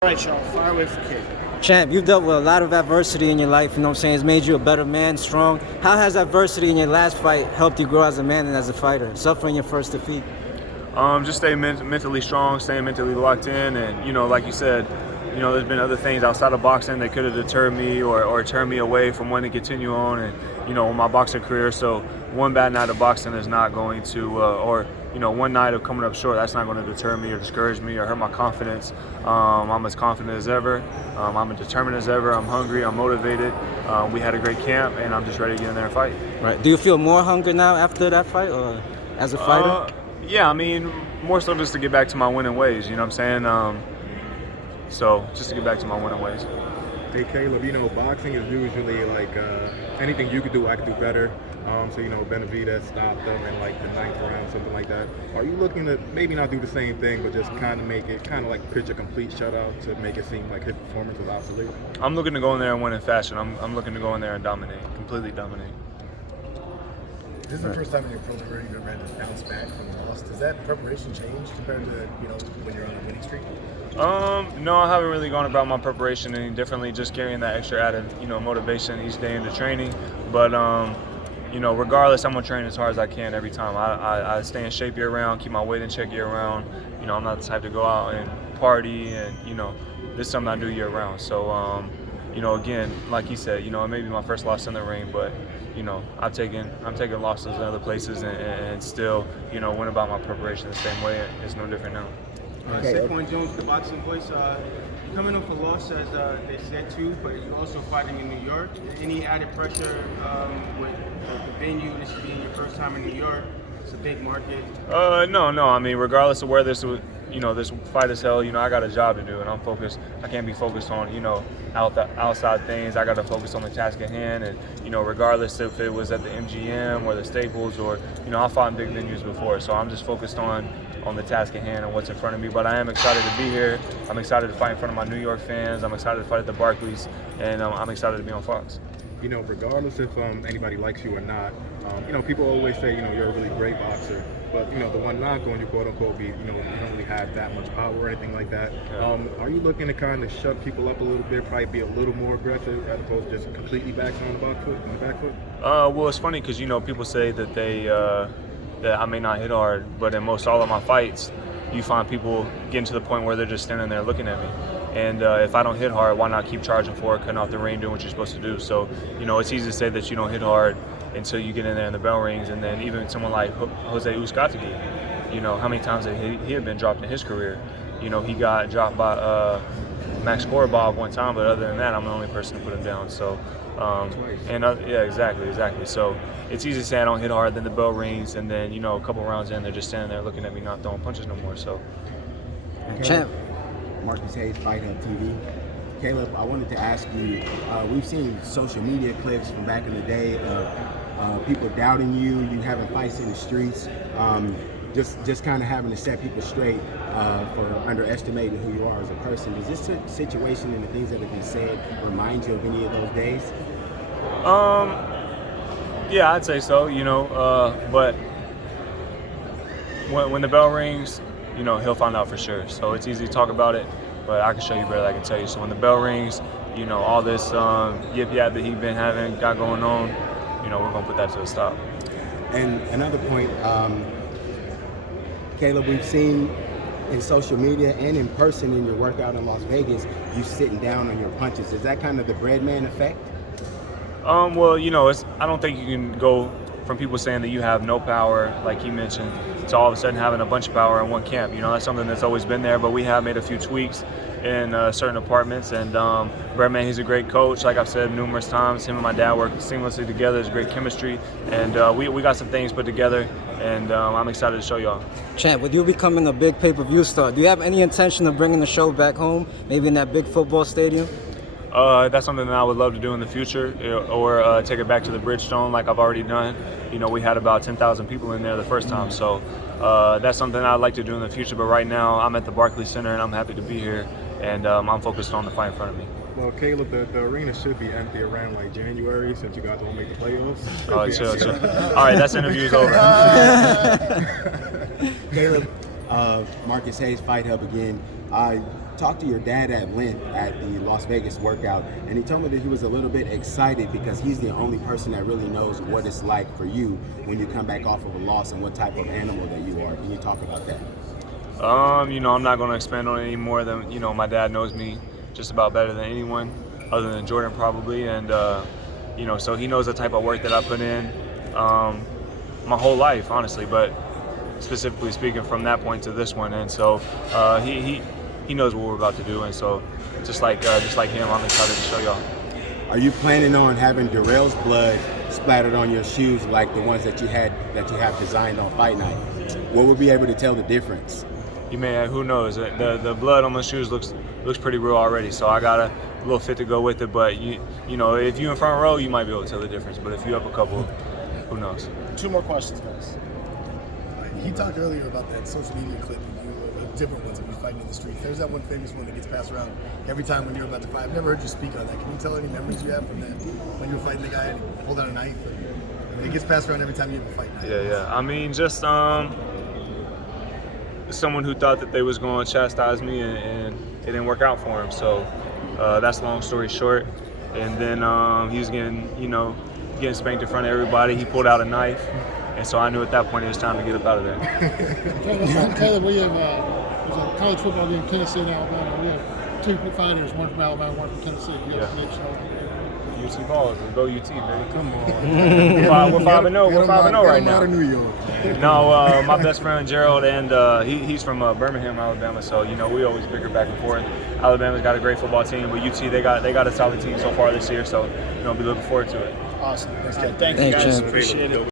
All right, y'all, fire away for Kid. Champ, you've dealt with a lot of adversity in your life, you know what I'm saying? It's made you a better man, strong. How has adversity in your last fight helped you grow as a man and as a fighter, suffering your first defeat? Just stay mentally strong, staying mentally locked in, and like you said, there's been other things outside of boxing that could have deterred me or turned me away from wanting to continue on, and my boxing career. So one bad night of boxing is not going to, or one night of coming up short, that's not going to deter me or discourage me or hurt my confidence. I'm as confident as ever. I'm as determined as ever. I'm hungry. I'm motivated. We had a great camp, and I'm just ready to get in there and fight. Right. Do you feel more hunger now after that fight, or as a fighter? Yeah, I mean, more so just to get back to my winning ways, you know what I'm saying? So just to get back to my winning ways. Hey Caleb, boxing is usually like anything you could do, I could do better. So Benavidez stopped them in like the 9th round, something like that. Are you looking to maybe not do the same thing, but just kind of make it like pitch a complete shutout to make it seem like his performance was obsolete? I'm looking to go in there and win in fashion. I'm looking to go in there and dominate, completely dominate. This is the first time in your pro career you've ever had to bounce back from a loss. Does that preparation change compared to when you're on a winning streak? No, I haven't really gone about my preparation any differently. Just carrying that extra added, motivation each day into training. But regardless, I'm gonna train as hard as I can every time. I stay in shape year round, keep my weight in check year round. I'm not the type to go out and party, and this is something I do year round. So again, like you said, it may be my first loss in the ring, but I'm taking losses in other places and still, went about my preparation the same way. It's no different now. Saquon Jones, the boxing voice. You're coming off a loss, as they said too, but you're also fighting in New York. Any added pressure with the venue? This being your first time in New York. It's a big market. No. I mean, regardless of where this fight is held, I got a job to do, and I'm focused. I can't be focused on, outside things. I got to focus on the task at hand, and regardless if it was at the MGM or the Staples or I fought in big venues before, so I'm just focused on the task at hand and what's in front of me. But I am excited to be here. I'm excited to fight in front of my New York fans. I'm excited to fight at the Barclays, and I'm excited to be on Fox. Regardless if anybody likes you or not, people always say, you're a really great boxer. But, the one knock on you, quote unquote, you don't really have that much power or anything like that. Yeah. Are you looking to kind of shut people up a little bit, probably be a little more aggressive as opposed to just completely back on the back foot? Well, it's funny because, people say that that I may not hit hard, but in most all of my fights, you find people getting to the point where they're just standing there looking at me. And if I don't hit hard, why not keep charging forward, cutting off the ring, doing what you're supposed to do? So, it's easy to say that you don't hit hard until you get in there and the bell rings. And then even someone like Jose Uzcategui, how many times he had been dropped in his career? He got dropped by Max Korobov one time, but other than that, I'm the only person to put him down. So, yeah, exactly. So it's easy to say I don't hit hard, then the bell rings, and then a couple rounds in, they're just standing there looking at me, not throwing punches no more. So, Champ. Marcus Hayes, Fight Hub TV. Caleb, I wanted to ask you, we've seen social media clips from back in the day of people doubting you having fights in the streets, just kind of having to set people straight for underestimating who you are as a person. Does this situation and the things that have been said remind you of any of those days? Yeah, I'd say so, but when the bell rings, he'll find out for sure. So it's easy to talk about it, but I can show you better than I can tell you. So when the bell rings, all this yip-yap that he's been got going on, we're going to put that to a stop. And another point, Caleb, we've seen in social media and in person in your workout in Las Vegas, you sitting down on your punches. Is that kind of the bread man effect? Well, I don't think you can go from people saying that you have no power, like he mentioned, to all of a sudden having a bunch of power in one camp. That's something that's always been there, but we have made a few tweaks in certain departments. And Breadman, he's a great coach. Like I've said numerous times, him and my dad work seamlessly together. There's great chemistry, and we got some things put together, and I'm excited to show y'all. Champ, with you becoming a big pay-per-view star, do you have any intention of bringing the show back home, maybe in that big football stadium? That's something that I would love to do in the future, or take it back to the Bridgestone like I've already done. We had about 10,000 people in there the first time, so that's something I'd like to do in the future. But right now, I'm at the Barclays Center, and I'm happy to be here, and I'm focused on the fight in front of me. Well, Caleb, the arena should be empty around like January since you guys don't make the playoffs. Oh, chill. All right, that's interview's over. Caleb, Marcus Hayes, Fight Hub again. talked to your dad at length at the Las Vegas workout, and he told me that he was a little bit excited because he's the only person that really knows what it's like for you when you come back off of a loss and what type of animal that you are. Can you talk about that? You know, I'm not going to expand on it any more than, you know, my dad knows me just about better than anyone, other than Jordan probably, and you know, so he knows the type of work that I put in my whole life, honestly, but specifically speaking from that point to this one, and so he knows what we're about to do, and so just like him, I'm excited to show y'all. Are you planning on having Dirrell's blood splattered on your shoes like the ones that you have designed on fight night? What would be able to tell the difference? You may, who knows? The blood on my shoes looks pretty real already, so I got a little fit to go with it. But you know, if you in front row, you might be able to tell the difference. But if you up a couple, who knows? 2 more questions, guys. He talked earlier about that social media clip of you, different ones of you fighting in the streets. There's that one famous one that gets passed around every time when you're about to fight. I've never heard you speak on that. Can you tell any memories you have from that when you were fighting the guy and he pulled out a knife? And it gets passed around every time you have a fight. Yeah. I mean, just someone who thought that they was going to chastise me and it didn't work out for him. So that's long story short. And then he was getting spanked in front of everybody. He pulled out a knife. And so I knew at that point it was time to get up out of there. Caleb, we have there's a college football game, Tennessee and Alabama. We have 2 fighters, one from Alabama, one from Tennessee. You have a connection over there. UT balls, go UT, baby. Come on. We're 5-0. We're 5-0 right now. New York. No, my best friend Gerald, and he's from Birmingham, Alabama. So you know we always bicker back and forth. Alabama's got a great football team, but UT they got a solid team so far this year. So you know, be looking forward to it. Awesome. Thanks, Ken. Thank you, guys. Champ. Appreciate it.